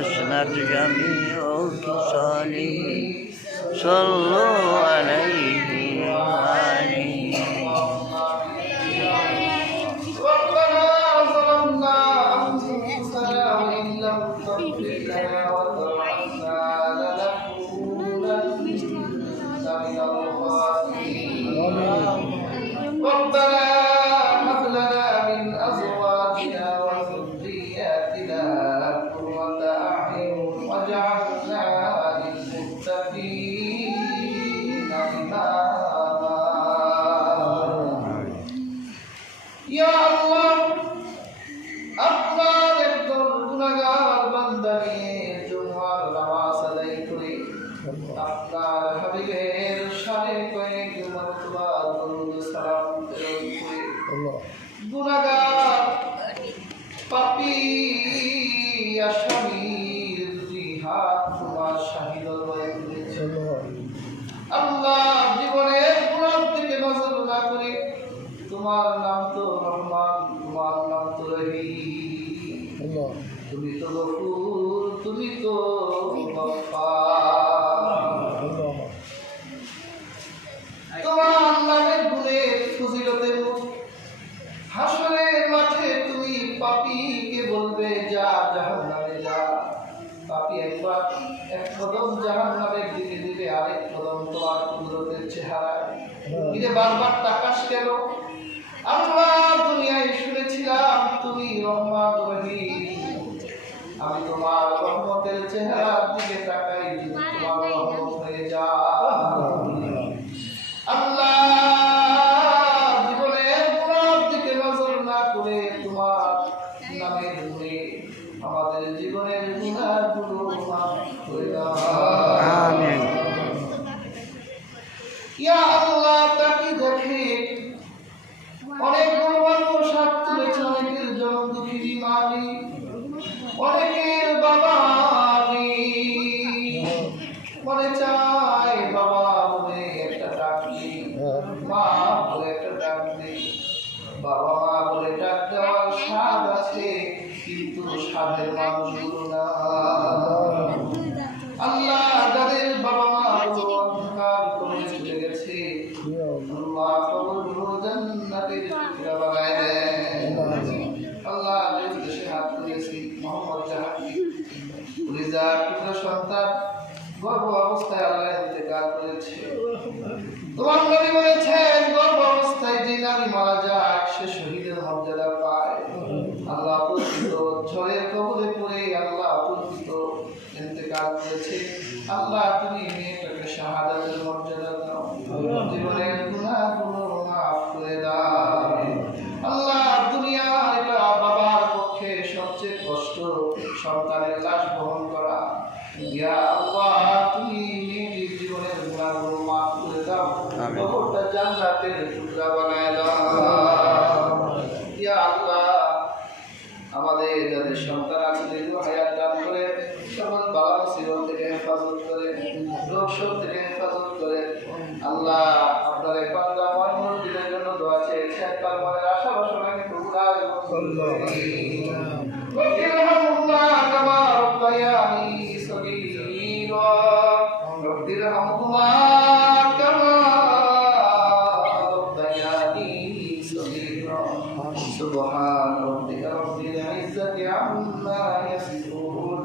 حسنت جميع خصاله صلوا عليه وآله. ربنا ظلمنا أنفسنا وإن لم تغفر لنا وترحمنا لنكونن من الخاسرين. ربنا هب لنا من أزواجنا وذرياتنا قرة أعين واجعلنا للمتقين إماما. يا الله আপনার একজন গুনাহগার বান্দা নিয়ে জুমার নামাজ আদায় করে আপনার হাবিবের শানে কয়েক মরতবা দরুদ সালাম প্রেরণ করে গুনাহগার পাপী আসামীর দুটি হাত তোমার শাহিদ হয়ে তুলেছে। আল্লাহ জীবনের গুনাহ থেকে নজর না করে তোমার নাম তো রহমান, তোমার নাম তো রহিম, তুমি তো গফুর, তুমি তো গফফার। তোমার নামের গুণের ফজিলতের হাসরের মাঠে তুমি পাপীকে বলবে যা জাহান্নামে যা। পাপী একবার এক কদম জাহান্নামের দিকে দিবে, আরেক কদম তোমার কুদরতের চেহারায়। এটা বারবার তাকাস কেন? আমরা দুনিয়ায় শুনেছিলাম তুমি রহমান রহিম, আমি তোমার রহমতের চেহারার দিকে তাকাই, তোমার রহমত হয়ে যা। আল্লাহ জীবনের গুনার দিকে নজর না করে তোমার নামের গুণে আমাদের জীবনের গুনাহগুলো মাফ করে দাও। আমিন। ইয়া আল্লাহ তাকে দেখে অনেক মানুষ হাত তুলেছে, অনেকের জন্ম দুঃখী মানি, অনেকের বাবা আমি মনে চায় বাবা বলে একটা ডাক দিই, মা বলে একটা ডাক দিই। বাবা মা বলে ডাক দেওয়ার স্বাদ আছে, কিন্তু স্বাদের মানুষগুলো না। আল্লাহ যাদের বাবা মা অন্ধকার করে চলে গেছে, আল্লাহ কবরগুলো জান্নাতের টুকরা বানায় দেন। আল্লাহ দেশে হাত তুলেছি মোহাম্মদ জাহাঙ্গীর পুলিজার টুকরা সন্তান গর্ভ অবস্থায় আল্লাহ ইন্তেকাল করেছে। তোমার নবী বলেছেন গর্ভ অবস্থায় যে নারী মারা যায় সে শহীদের মর্যাদা পায়। আল্লাহ পরিচিত ঝড়ের কবলে পড়ে আল্লাহ পরিচিত ইন্তেকাল করেছে। আল্লাহ তুমি মেয়েটাকে শাহাদাতের মর্যাদা দাও, জীবনের গুনাহগুলো মাফ করে দাও। আল্লাহ দুনিয়ার এটা বাবার পক্ষে সবচেয়ে কষ্ট সন্তানের লাশ বহন করা। ইয়া আল্লাহ তুমি মেয়েটির জীবনের গুনাহগুলো মাফ করে দাও, কবরটা জান্নাতের টুকরা বানায় দাও। ইয়া আল্লাহ আমাদের যাদের সন্তান আছে দীর্ঘ হায়াত দান করে, সকল বালা মুসিবত থেকে হেফাজত করে, রোগ শোক থেকে হেফাজত করে। আল্লাহ আপনার এক বান্দা মরহুম দিনের জন্য দোয়া চেয়েছে, তার মনের আশা বাসনাকে কবুল করুন। ইরহামুল্লাহ কামা রাব্বায়ানি সগীরা, ইরহামুল্লাহ কামা রাব্বায়ানি সগীরা। সুবহান রাব্বিকা rabbil izzati amma yasifun।